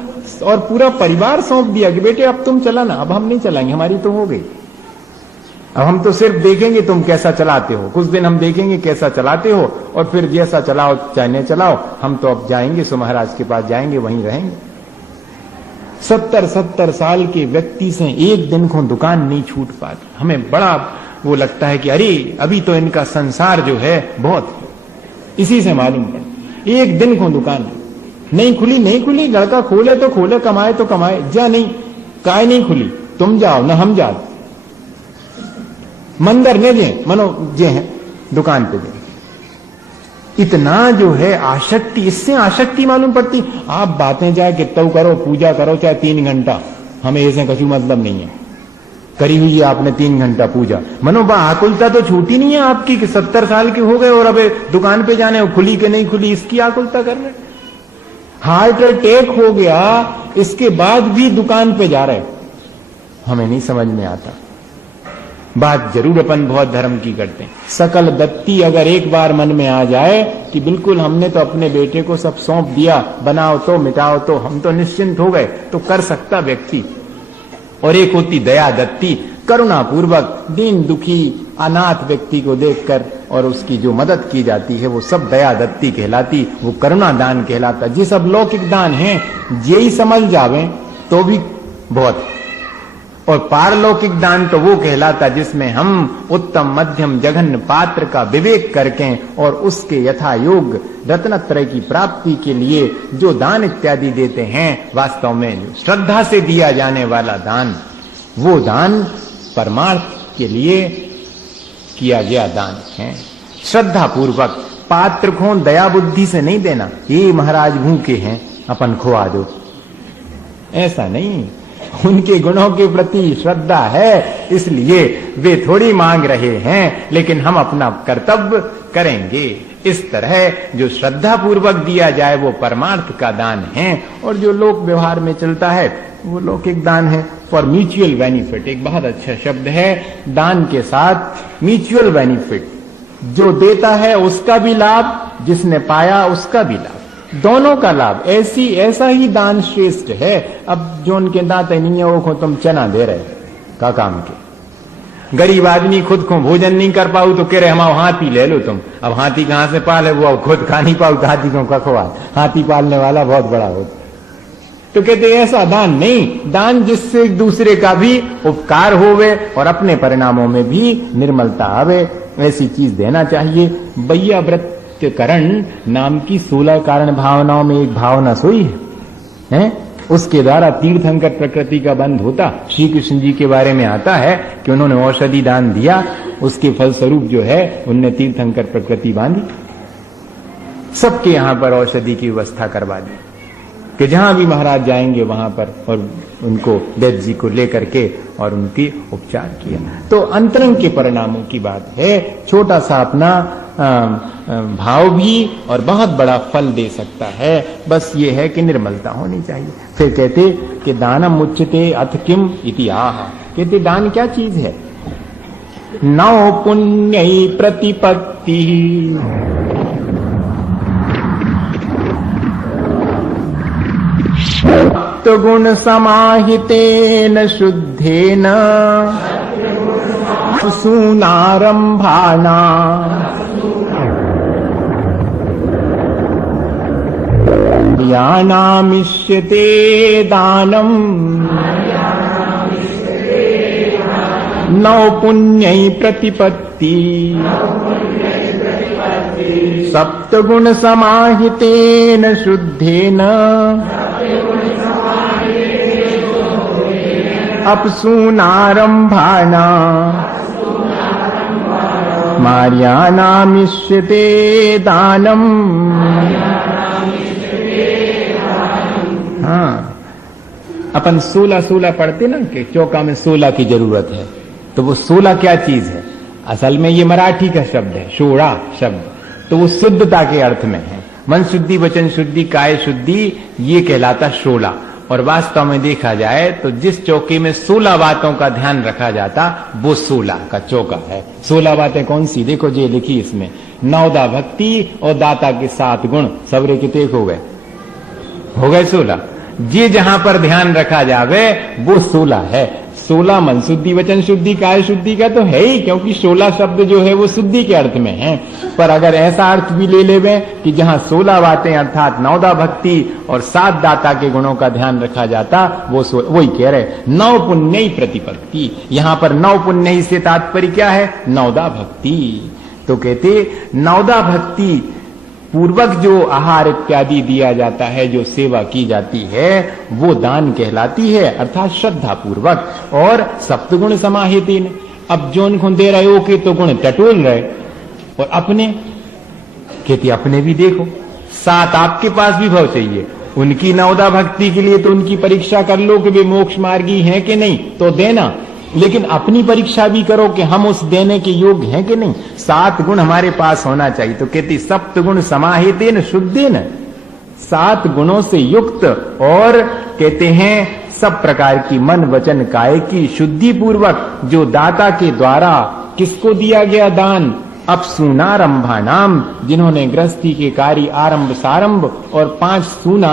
और पूरा परिवार सौंप दिया कि बेटे अब तुम चलाना, अब हम नहीं चलाएंगे, हमारी तो हो गई, अब हम तो सिर्फ देखेंगे तुम कैसा चलाते हो, कुछ दिन हम देखेंगे कैसा चलाते हो, और फिर जैसा चलाओ चाहे चलाओ, हम तो अब जाएंगे सो महाराज के पास जाएंगे, वहीं रहेंगे। 70 साल के व्यक्ति से एक दिन को दुकान नहीं छूट पाती। हमें बड़ा वो लगता है कि अरे अभी तो इनका संसार जो है बहुत, इसी से मालूम पड़ा। एक दिन को दुकान नहीं खुली, लड़का खोले तो खोले, कमाए तो कमाए, जा नहीं काय नहीं खुली, तुम जाओ ना हम जाओ, मंदिर ने जे मनो जे है दुकान पे दे। इतना जो है आसक्ति, इससे आसक्ति मालूम पड़ती। आप बातें चाहे कितना करो, पूजा करो चाहे 3 घंटा, हमें ऐसे कछु मतलब नहीं है। करी हुई है आपने 3 घंटा पूजा, मनोबा आकुलता तो छूटी नहीं है आपकी कि 70 साल के हो गए और अब दुकान पे जाने, खुली के नहीं खुली, इसकी आकुलता कर रहे। हार्ट अटैक हो गया, इसके बाद भी दुकान पे जा रहे, हमें नहीं समझ में आता। बात जरूर अपन बहुत धर्म की करते हैं। सकल दत्ति अगर एक बार मन में आ जाए कि बिल्कुल हमने तो अपने बेटे को सब सौंप दिया, बनाओ तो मिटाओ तो, हम तो निश्चिंत हो गए, तो कर सकता व्यक्ति। और एक होती दया दत्ति, करुणा पूर्वक दीन दुखी अनाथ व्यक्ति को देखकर और उसकी जो मदद की जाती है, वो सब दया दत्ति कहलाती, वो करुणा दान कहलाता। ये सब लौकिक दान हैं, यही समझ जावे तो भी बहुत। और पारलौकिक दान तो वो कहलाता जिसमें हम उत्तम मध्यम जघन्य पात्र का विवेक करके और उसके यथा योग रत्नत्रय की प्राप्ति के लिए जो दान इत्यादि देते हैं, वास्तव में श्रद्धा से दिया जाने वाला दान, वो दान परमार्थ के लिए किया गया दान है। श्रद्धा पूर्वक, पात्र को दया बुद्धि से नहीं देना, ये महाराज भूखे हैं अपन खुआ दो, ऐसा नहीं। उनके गुणों के प्रति श्रद्धा है, इसलिए वे थोड़ी मांग रहे हैं, लेकिन हम अपना कर्तव्य करेंगे। इस तरह जो श्रद्धा पूर्वक दिया जाए वो परमार्थ का दान है, और जो लोक व्यवहार में चलता है वो लौकिक दान है। फॉर म्यूचुअल बेनिफिट, एक बहुत अच्छा शब्द है। दान के साथ म्यूचुअल बेनिफिट, जो देता है उसका भी लाभ, जिसने पाया उसका भी लाभ, दोनों का लाभ। ऐसा ही दान श्रेष्ठ है। अब जो उनके दांत नहीं है, वो को तुम चना दे रहे का काम के। गरीब आदमी खुद को भोजन नहीं कर पाऊ तो कह रहे हम हाथी ले लो तुम। अब हाथी कहां से पाले, वो खुद खा नहीं पाऊ तो हाथी को कखवा। हाथी पालने वाला बहुत बड़ा होता। तो कहते ऐसा दान नहीं, दान जिससे एक दूसरे का भी उपकार होवे और अपने परिणामों में भी निर्मलता आवे, ऐसी चीज देना चाहिए। बैया व्रत करण नाम की 16 कारण भावनाओं में एक भावना सोई है? उसके द्वारा तीर्थंकर प्रकृति का बंध होता। श्री कृष्ण जी के बारे में आता है कि उन्होंने औषधि दान दिया, उसके फलस्वरूप जो है उनने तीर्थंकर प्रकृति बांधी। सबके यहां पर औषधि की व्यवस्था करवा दी कि जहां भी महाराज जाएंगे वहां पर, और उनको वैद्य जी को लेकर के और उनकी उपचार किया। तो अंतरंग के परिणामों की बात है। छोटा सा अपना भाव भी और बहुत बड़ा फल दे सकता है। बस ये है कि निर्मलता होनी चाहिए। फिर कहते कि दानम मुच्यते अथ किम इति आह। कहते दान क्या चीज है? नौ पुण्य प्रतिपत्ति सत्वगुण समाहितेन शुद्धेन सूनारंभाना यानामिष्यते दानम नौ पुण्यै प्रतिपत्ति सप्तगुण समाहितेन शुद्धेन अपसूनारंभाना मार्यानामिष्यते दानम। हाँ, अपन 16 पढ़ते ना कि चौका में 16 की जरूरत है, तो वो 16 क्या चीज है? असल में ये मराठी का शब्द है, शोड़ा शब्द, तो वो शुद्धता के अर्थ में है। मन शुद्धि, वचन शुद्धि, काय शुद्धि, ये कहलाता 16। और वास्तव में देखा जाए तो जिस चौके में 16 बातों का ध्यान रखा जाता वो 16 का चौका है। 16 बातें कौन सी? देखो जी लिखी इसमें, नवदा भक्ति और दाता के 7 गुण, सबरे कितने हो गए 16। ये जहां पर ध्यान रखा जावे वो 16 है। 16 मन शुद्धि, वचन शुद्धि, काय शुद्धि का तो है ही, क्योंकि 16 शब्द जो है वो शुद्धि के अर्थ में है। पर अगर ऐसा अर्थ भी ले लेवे कि जहां 16 बातें अर्थात नवदा भक्ति और 7 दाता के गुणों का ध्यान रखा जाता, वो वही कह रहे 9 पुण्य प्रतिपत्ति। यहां पर 9 पुण्य से तात्पर्य क्या है? नवदा भक्ति। तो कहते नवदा भक्ति पूर्वक जो आहार इत्यादि दिया जाता है, जो सेवा की जाती है, वो दान कहलाती है, अर्थात श्रद्धा पूर्वक। और सप्तगुण समाहितेन, अब जो उनको दे रहे हो कि तो गुण टटोल रहे, और अपने कहती अपने भी देखो, 7 आपके पास भी भाव चाहिए। उनकी नवदा भक्ति के लिए तो उनकी परीक्षा कर लो कि वे मोक्ष मार्गी हैं कि नहीं, तो देना, लेकिन अपनी परीक्षा भी करो कि हम उस देने के योग्य हैं कि नहीं। 7 गुण हमारे पास होना चाहिए। तो कहती सप्त गुण समाहितेन शुद्धेन, 7 गुणों से युक्त, और कहते हैं सब प्रकार की मन वचन काय की शुद्धि पूर्वक, जो दाता के द्वारा किसको दिया गया दान? अपसूनारंभा नाम, जिन्होंने गृहस्थी के कार्य आरंभ सारंभ और 5 सूना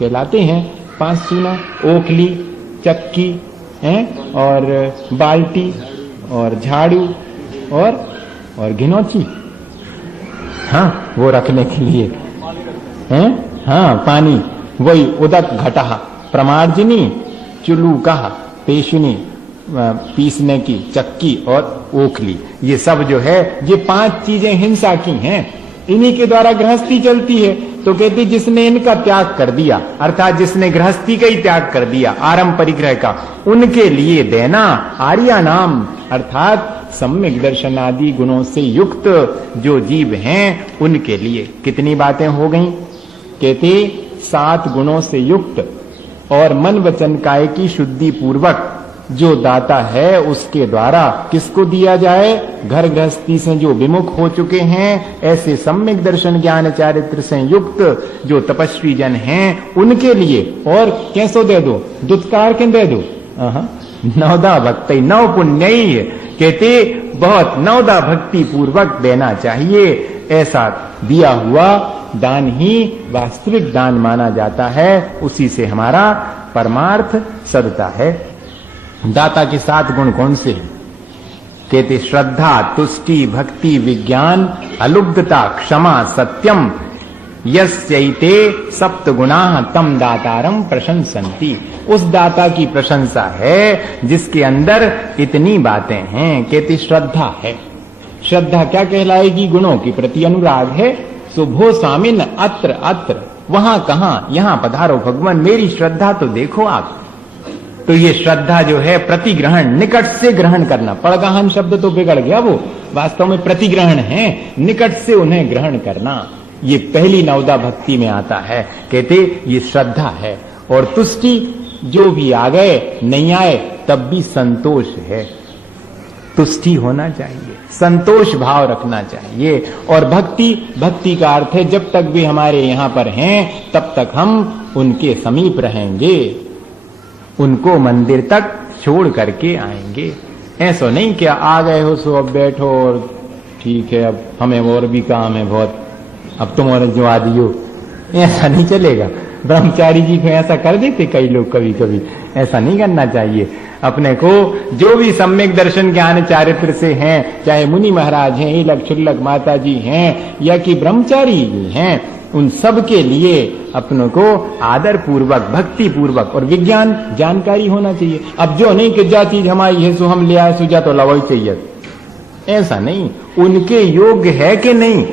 कहलाते हैं। 5 सूना, ओखली, चक्की हैं, और बाल्टी, और झाड़ू, और घिनौची, हाँ वो रखने के लिए हैं, हाँ पानी, वही उदक घटा, प्रमार्जनी, चुलूका, पेशनी, पीसने की चक्की, और ओखली, ये सब जो है ये 5 चीजें हिंसा की हैं, इन्हीं के द्वारा गृहस्थी चलती है। तो कहती जिसने इनका त्याग कर दिया, अर्थात जिसने गृहस्थी का ही त्याग कर दिया, आरंभ परिग्रह का, उनके लिए देना आर्या नाम, अर्थात सम्यक दर्शन आदि गुणों से युक्त जो जीव हैं उनके लिए। कितनी बातें हो गई? कहते 7 गुणों से युक्त और मन वचन काय की शुद्धि पूर्वक जो दाता है उसके द्वारा किसको दिया जाए? घर गृहस्थी से जो विमुख हो चुके हैं, ऐसे सम्यक दर्शन ज्ञान चारित्र से युक्त जो तपस्वी जन हैं उनके लिए। और कैसो दे दो? दुत्कार के दे दो, नवदा भक्ति 9 पुण्य, कहते बहुत नवदा भक्ति पूर्वक देना चाहिए। ऐसा दिया हुआ दान ही वास्तविक दान माना जाता है, उसी से हमारा परमार्थ सदता है। दाता के 7 गुण कौन से हैं? कहते श्रद्धा, तुष्टि, भक्ति, विज्ञान, अलुब्धता, क्षमा, सत्यम, यस्यैते सप्त गुणाः तम दातारम प्रशंसन्ति। उस दाता की प्रशंसा है जिसके अंदर इतनी बातें हैं। कहते श्रद्धा है। श्रद्धा क्या कहलाएगी? गुणों के प्रति अनुराग है। सुभो स्वामिन अत्र अत्र, वहां कहां, यहां पधारो भगवान, मेरी श्रद्धा तो देखो आप। तो ये श्रद्धा जो है प्रतिग्रहण, निकट से ग्रहण करना। पड़गहन शब्द तो बिगड़ गया, वो वास्तव में प्रतिग्रहण है, निकट से उन्हें ग्रहण करना। ये पहली नवदा भक्ति में आता है। कहते ये श्रद्धा है। और तुष्टि, जो भी आ गए नहीं आए तब भी संतोष है। तुष्टि होना चाहिए, संतोष भाव रखना चाहिए। और भक्ति, भक्ति का अर्थ है जब तक भी हमारे यहां पर हैं तब तक हम उनके समीप रहेंगे, उनको मंदिर तक छोड़ करके आएंगे। ऐसा नहीं कि आ गए हो सो अब बैठो और ठीक है अब हमें और भी काम है बहुत, अब तुम और जो दियो, ऐसा नहीं चलेगा। ब्रह्मचारी जी को ऐसा कर देते कई लोग कभी कभी, ऐसा नहीं करना चाहिए। अपने को जो भी सम्यक दर्शन ज्ञान चारित्र से हैं, चाहे मुनि महाराज हैं, इलक छुल्लक माता जी हैं या कि ब्रह्मचारी जी हैं, उन सब के लिए अपनों को आदर पूर्वक, भक्ति पूर्वक और विज्ञान जानकारी होना चाहिए। अब जो नहीं कि जा चीज हमारी है सो हम ले आए, सुजा तो लवाई चाहिए, ऐसा नहीं। उनके योग्य है कि नहीं,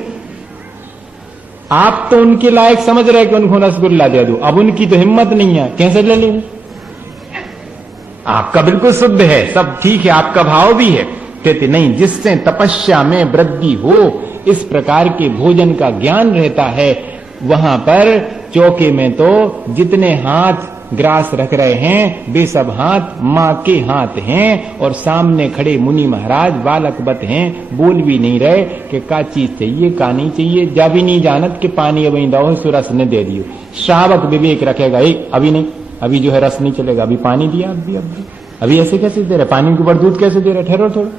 आप तो उनके लायक समझ रहे कि उनको रसगुल्ला दे दो, अब उनकी तो हिम्मत नहीं है, कैसे ले लेंगे? आपका बिल्कुल शुद्ध है, सब ठीक है, आपका भाव भी है। कहते नहीं, जिससे तपस्या में वृद्धि हो, इस प्रकार के भोजन का ज्ञान रहता है, वहां पर चौके में तो जितने हाथ ग्रास रख रहे हैं वे सब हाथ मां के हाथ हैं, और सामने खड़े मुनि महाराज बालकवत हैं, बोल भी नहीं रहे कि का चीज चाहिए का नहीं चाहिए, जा भी नहीं जानत कि पानी अभी दो सुरस ने दे दियो। श्रावक विवेक रखेगा, एक अभी नहीं, अभी जो है रस नहीं चलेगा, अभी पानी दिया, अभी ऐसे कैसे दे रहे, पानी के ऊपर दूध कैसे दे रहे, ठहरो थोड़ा,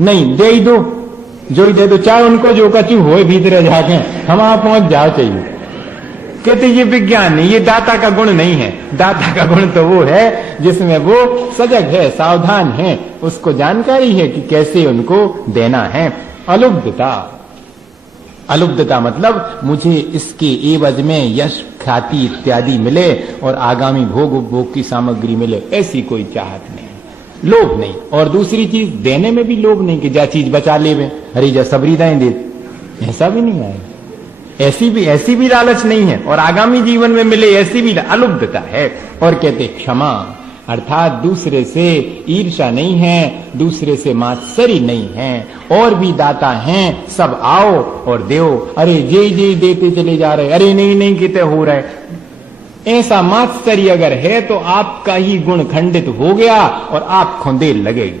नहीं दे ही दो, जो ही दे दो, चाहे उनको जो कचू हो भीतर जाके हम वहां पहुंच जाओ चाहिए। कहते ये विज्ञान नहीं, ये दाता का गुण नहीं है। दाता का गुण तो वो है जिसमें वो सजग है, सावधान है, उसको जानकारी है कि कैसे उनको देना है। अलुब्धता, अलुब्धता मतलब मुझे इसके एवज में यश ख्याति इत्यादि मिले और आगामी भोग उपभोग की सामग्री मिले, ऐसी कोई चाहत नहीं, लोभ नहीं। और दूसरी चीज, देने में भी लोभ नहीं कि जा चीज बचा ले, अरे जा सबरी दाएं दे, ऐसा भी नहीं आएगा, ऐसी भी लालच नहीं है। और आगामी जीवन में मिले ऐसी भी अलुब्धता है। और कहते क्षमा, अर्थात दूसरे से ईर्ष्या नहीं है, दूसरे से मात्सरी नहीं है, और भी दाता हैं, सब आओ और देओ, अरे जे देते चले जा रहे, अरे नहीं कितने हो रहे, ऐसा मात्सरी अगर है तो आपका ही गुण खंडित हो गया और आप खोंदेर लगेगी।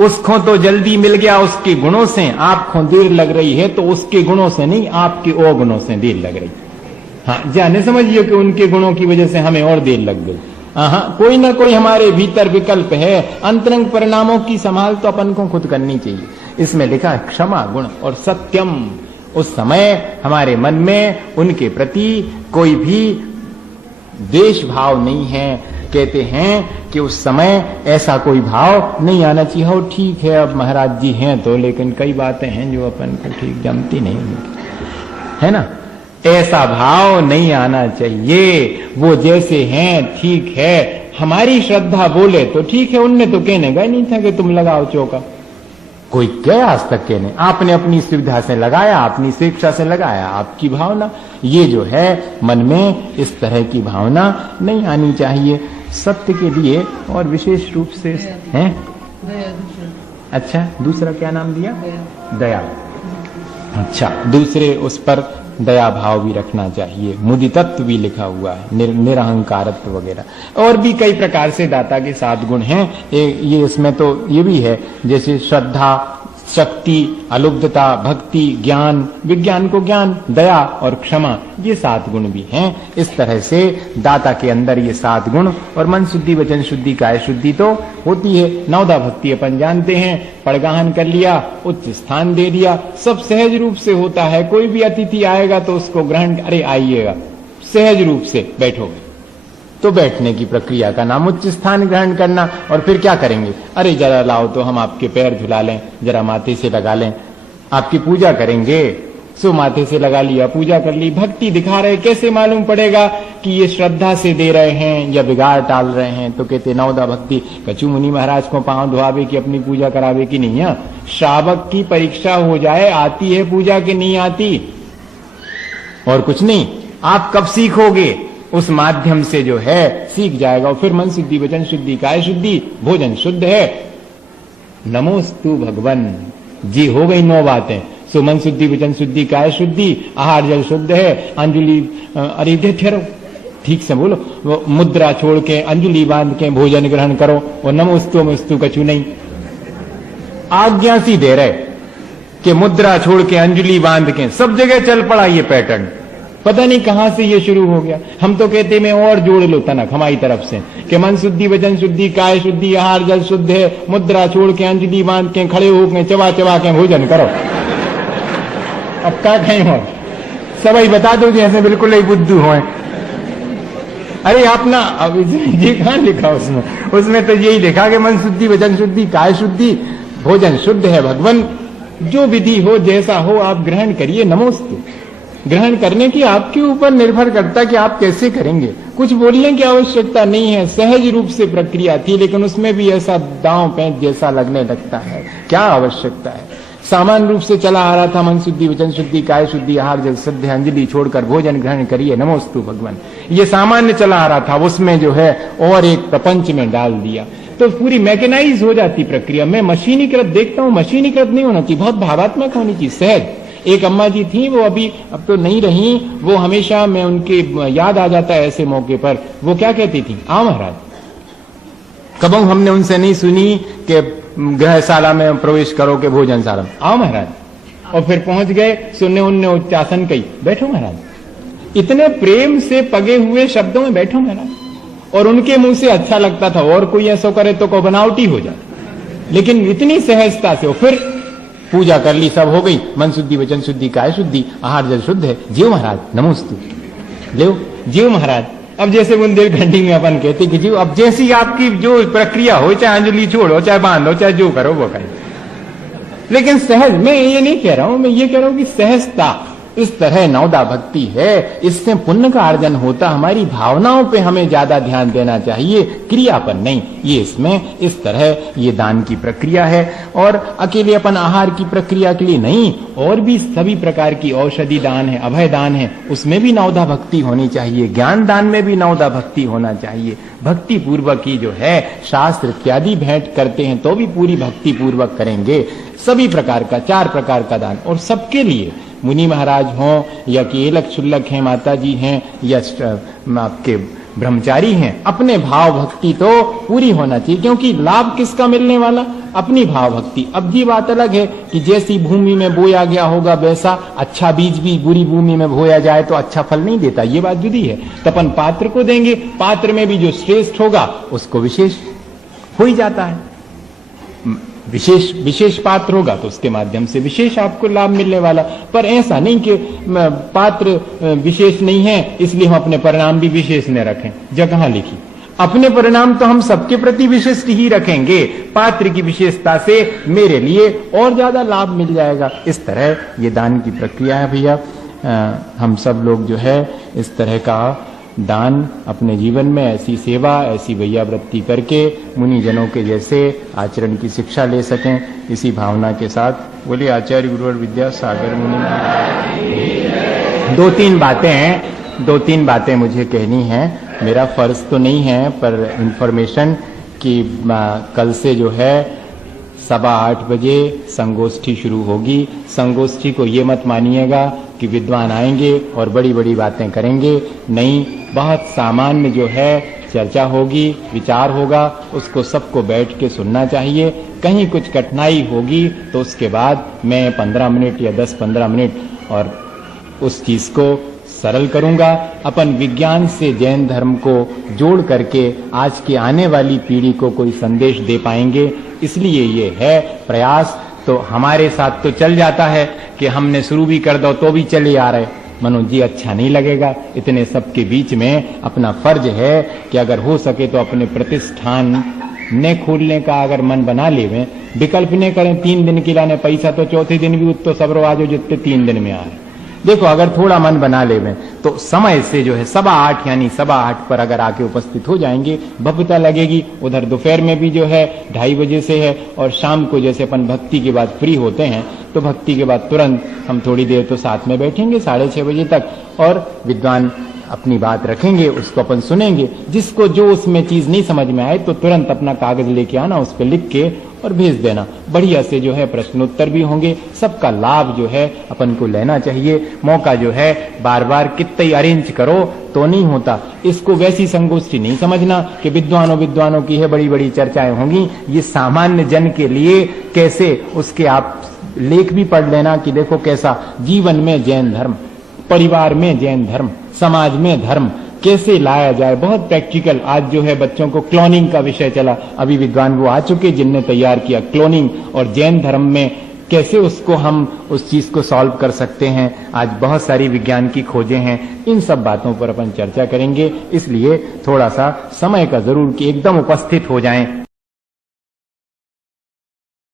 उसको तो जल्दी मिल गया उसके गुणों से, आपको देर लग रही है तो उसके गुणों से नहीं, आपके अवगुणों से देर लग रही। हाँ, जाने समझिए कि उनके गुणों की वजह से हमें और देर लग गई। हाँ, कोई ना कोई हमारे भीतर विकल्प है। अंतरंग परिणामों की संभाल तो अपन को खुद करनी चाहिए। इसमें लिखा क्षमा गुण और सत्यम, उस समय हमारे मन में उनके प्रति कोई भी द्वेष भाव नहीं है। कहते हैं कि उस समय ऐसा कोई भाव नहीं आना चाहिए, हो ठीक है अब महाराज जी हैं तो, लेकिन कई बातें हैं जो अपन को ठीक जमती नहीं है ना, ऐसा भाव नहीं आना चाहिए। वो जैसे हैं ठीक है, हमारी श्रद्धा बोले तो ठीक है, उनने तो कहने गए नहीं था कि तुम लगाओ चौका, कोई क्या आज तक कहने, आपने अपनी सुविधा से लगाया, अपनी शिक्षा से लगाया, आपकी भावना ये जो है मन में इस तरह की भावना नहीं आनी चाहिए। सत्य के लिए और विशेष रूप से हैं। अच्छा, दूसरा क्या नाम दिया? दया। अच्छा, दूसरे उस पर दया भाव भी रखना चाहिए। मुदितत्व भी लिखा हुआ है, निरहंकारत्व वगैरह, और भी कई प्रकार से दाता के 7 गुण हैं। ये इसमें तो ये भी है, जैसे श्रद्धा, शक्ति, अलुब्धता, भक्ति, ज्ञान, विज्ञान को ज्ञान, दया और क्षमा, ये 7 गुण भी हैं। इस तरह से दाता के अंदर ये 7 गुण, और मन शुद्धि, वचन शुद्धि, काय शुद्धि तो होती है। नवदा भक्ति अपन जानते हैं, पड़गाहन कर लिया, उच्च स्थान दे दिया, सब सहज रूप से होता है। कोई भी अतिथि आएगा तो उसको ग्रहण, अरे आइएगा, सहज रूप से बैठोगे तो बैठने की प्रक्रिया का नाम उच्च स्थान ग्रहण करना। और फिर क्या करेंगे, अरे जरा लाओ तो हम आपके पैर धुला लें, जरा माथे से लगा लें, आपकी पूजा करेंगे। सो माथे से लगा लिया, पूजा कर ली, भक्ति दिखा रहे, कैसे मालूम पड़ेगा कि ये श्रद्धा से दे रहे हैं या बिगाड़ टाल रहे हैं? तो कहते नवदा भक्ति, कछु मुनि महाराज को पांव धुआवे की अपनी पूजा करावे की नहीं है। श्रावक की परीक्षा हो जाए, आती है पूजा की नहीं आती, और कुछ नहीं। आप कब सीखोगे? उस माध्यम से जो है सीख जाएगा। और फिर मन शुद्धि, वचन शुद्धि, काय शुद्धि, भोजन शुद्ध है, नमोस्तु भगवन जी, हो गई 9 बातें। सो मन शुद्धि, वचन शुद्धि, काय शुद्धि, आहार जल शुद्ध है, अंजलि अरे ठहरो, ठीक से बोलो, वो मुद्रा छोड़ के अंजलि बांध के भोजन ग्रहण करो, और नमोस्तु कछु नहीं। आज्ञा सी दे रहे कि मुद्रा छोड़ के अंजलि बांध के, सब जगह चल पड़ा ये पैटर्न, पता नहीं कहां से ये शुरू हो गया। हम तो कहते मैं और जोड़ लो तनक हमारी तरफ से कि मन शुद्धि, वचन शुद्धि, काय शुद्धि, आहार जल शुद्ध है, मुद्रा छोड़ के अंजलि बांध के खड़े होकर चबा चबा के भोजन करो। अब क्या कहें और सबई बता दो जैसे बिल्कुल ही बुद्धू हो। अरे आप ना, अब ये कहां लिखा उसमें तो यही लिखा कि मन शुद्धि, वचन शुद्धि, काय शुद्धि, भोजन शुद्ध है। भगवान जो विधि हो, जैसा हो, आप ग्रहण करिए, नमोस्तु। ग्रहण करने की आपके ऊपर निर्भर करता है कि आप कैसे करेंगे। कुछ बोलने की आवश्यकता नहीं है, सहज रूप से प्रक्रिया थी, लेकिन उसमें भी ऐसा दांव पैंच जैसा लगने लगता है। क्या आवश्यकता है? सामान्य रूप से चला आ रहा था, मन शुद्धि, वचन शुद्धि, काय शुद्धि, आहार जल शुद्ध, अंजलि छोड़कर भोजन ग्रहण करिए, नमोस्तु भगवान। ये सामान्य चला आ रहा था, उसमें जो है और एक प्रपंच में डाल दिया तो पूरी मैकेनाइज हो जाती प्रक्रिया। मैं मशीनीकृत देखता हूं, मशीनीकृत नहीं होना चाहिए, बहुत भावात्मक होनी चाहिए, सहज। एक अम्मा जी थी, वो अभी अब तो नहीं रही, वो हमेशा मैं उनके याद आ जाता है ऐसे मौके पर। वो क्या कहती थी, आओ महाराज। कबू हमने उनसे नहीं सुनी कि गृहशाला में प्रवेश करो के भोजनशाला में, आओ महाराज। और फिर पहुंच गए, सुनने उनने उच्चासन कही, बैठो महाराज। इतने प्रेम से पगे हुए शब्दों में बैठो महाराज। और उनके मुंह से अच्छा लगता था, और कोई ऐसा करे तो को बनावटी हो जाए, लेकिन इतनी सहजता से। फिर पूजा कर ली, सब हो गई, मन शुद्धि, वचन शुद्धि, काय शुद्धि, आहार जल शुद्ध है, जीव महाराज नमोस्तु, ले जीव महाराज। अब जैसे बुंदेलखंडी में अपन कहते कि जीव, अब जैसी आपकी जो प्रक्रिया हो, चाहे अंजलि छोड़ो, चाहे बांधो, चाहे जो करो वो करें, लेकिन सहज। मैं ये नहीं कह रहा हूं, मैं ये कह रहा हूं कि सहजता, इस तरह नवदा भक्ति है, इससे पुण्य का अर्जन होता। हमारी भावनाओं पे हमें ज्यादा ध्यान देना चाहिए, क्रिया पर नहीं। ये इसमें इस तरह ये दान की प्रक्रिया है। और अकेले अपन आहार की प्रक्रिया के लिए नहीं, और भी सभी प्रकार की औषधि दान है, अभय दान है, उसमें भी नवदा भक्ति होनी चाहिए। ज्ञान दान में भी नवदा भक्ति होना चाहिए। भक्ति पूर्वक ही जो है शास्त्र इत्यादि भेंट करते हैं तो भी पूरी भक्ति पूर्वक करेंगे। सभी प्रकार का, 4 प्रकार का दान, और सबके लिए, मुनि महाराज हों या केलक शुल्लक हैं, माता जी हैं या आपके ब्रह्मचारी हैं, अपने भाव भक्ति तो पूरी होना चाहिए। क्योंकि लाभ किसका मिलने वाला, अपनी भाव भक्ति। अब ये बात अलग है कि जैसी भूमि में बोया गया होगा वैसा, अच्छा बीज भी बुरी भूमि में बोया जाए तो अच्छा फल नहीं देता, ये बात जुदी है। तो अपन पात्र को देंगे, पात्र में भी जो श्रेष्ठ होगा उसको विशेष हो ही जाता है। विशेष पात्र होगा तो उसके माध्यम से विशेष आपको लाभ मिलने वाला। पर ऐसा नहीं कि पात्र विशेष नहीं है इसलिए हम अपने परिणाम भी विशेष न रखें। जगह लिखी, अपने परिणाम तो हम सबके प्रति विशिष्ट ही रखेंगे, पात्र की विशेषता से मेरे लिए और ज्यादा लाभ मिल जाएगा। इस तरह ये दान की प्रक्रिया है भैया। हम सब लोग जो है इस तरह का दान अपने जीवन में, ऐसी सेवा, ऐसी वैयावृत्ति करके मुनि जनों के जैसे आचरण की शिक्षा ले सकें, इसी भावना के साथ बोले आचार्य गुरुवर विद्यासागर मुनि। 2-3 बातें मुझे कहनी है। मेरा फर्ज तो नहीं है, पर इंफॉर्मेशन कि कल से जो है 7:15 बजे संगोष्ठी शुरू होगी। संगोष्ठी को ये मत मानिएगा कि विद्वान आएंगे और बड़ी बड़ी बातें करेंगे, नहीं, बहुत सामान्य जो है चर्चा होगी, विचार होगा, उसको सबको बैठ के सुनना चाहिए। कहीं कुछ कठिनाई होगी तो उसके बाद मैं 15 मिनट या 10-15 मिनट और उस चीज को सरल करूंगा। अपन विज्ञान से जैन धर्म को जोड़ करके आज की आने वाली पीढ़ी को कोई संदेश दे पाएंगे, इसलिए ये है प्रयास। तो हमारे साथ तो चल जाता है कि हमने शुरू भी कर दो तो भी चले आ रहे, मनोज जी अच्छा नहीं लगेगा। इतने सबके बीच में अपना फर्ज है कि अगर हो सके तो अपने प्रतिष्ठान ने खोलने का अगर मन बना लेवे, विकल्प ने करें 3 दिन के लाने पैसा तो चौथे दिन भी उत्तो सबरो आजो जितने 3 दिन में आ रहे। देखो अगर थोड़ा मन बना लेवे तो समय से जो है 7:15 यानी 7:15 पर अगर आके उपस्थित हो जाएंगे, भव्यता लगेगी। उधर दोपहर में भी जो है 2:30 बजे से है, और शाम को जैसे अपन भक्ति के बाद फ्री होते हैं तो भक्ति के बाद तुरंत हम थोड़ी देर तो साथ में बैठेंगे 6:30 बजे तक, और विद्वान अपनी बात रखेंगे, उसको अपन सुनेंगे। जिसको जो उसमें चीज नहीं समझ में आए तो तुरंत अपना कागज लेके आना, उस पर लिख के और भेज देना। बढ़िया से जो है प्रश्नोत्तर भी होंगे, सबका लाभ जो है अपन को लेना चाहिए। मौका जो है बार बार कितने अरेंज करो तो नहीं होता। इसको वैसी संगोष्ठी नहीं समझना कि विद्वानों की है बड़ी बड़ी चर्चाएं होंगी। ये सामान्य जन के लिए कैसे उसके आप लेख भी पढ़ लेना कि देखो कैसा जीवन में जैन धर्म, परिवार में जैन धर्म, समाज में धर्म कैसे लाया जाए। बहुत प्रैक्टिकल। आज जो है बच्चों को क्लोनिंग का विषय चला, अभी विद्वान वो आ चुके जिनने तैयार किया क्लोनिंग, और जैन धर्म में कैसे उसको हम उस चीज को सॉल्व कर सकते हैं। आज बहुत सारी विज्ञान की खोजें हैं। इन सब बातों पर अपन चर्चा करेंगे, इसलिए थोड़ा सा समय का जरूर कि एकदम उपस्थित हो जाएं